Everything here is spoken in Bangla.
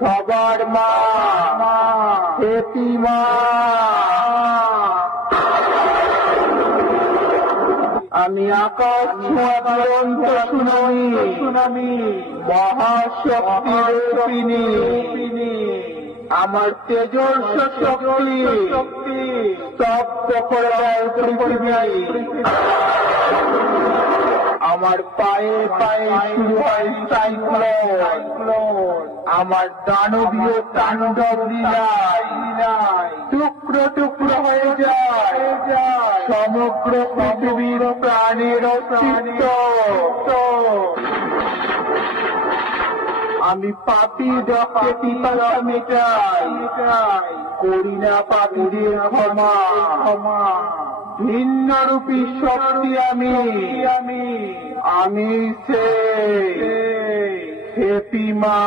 সবার মা হেপি মা। আমি আকাশ ছোঁয়া দুরন্ত সুনামি মহাশক্তির রূপিণী। আমার তেজস্ব শক্তি স্তব্ধ করে দেয় পৃথিবী। আমার পায়ে পায়ে শুরু হয় সাইক্লোন। আমার দানবীয় তাণ্ডব লীলায় টুকরো টুকরো হয়ে যায় সমগ্র পৃথিবীর প্রাণের অস্তিত্ব। আমি পাপী রক্তে পিপাসা মেটাই, করি না পাপীদের ক্ষমা। ভিন্নরূপী শক্তি আমি সেই হেপি মা।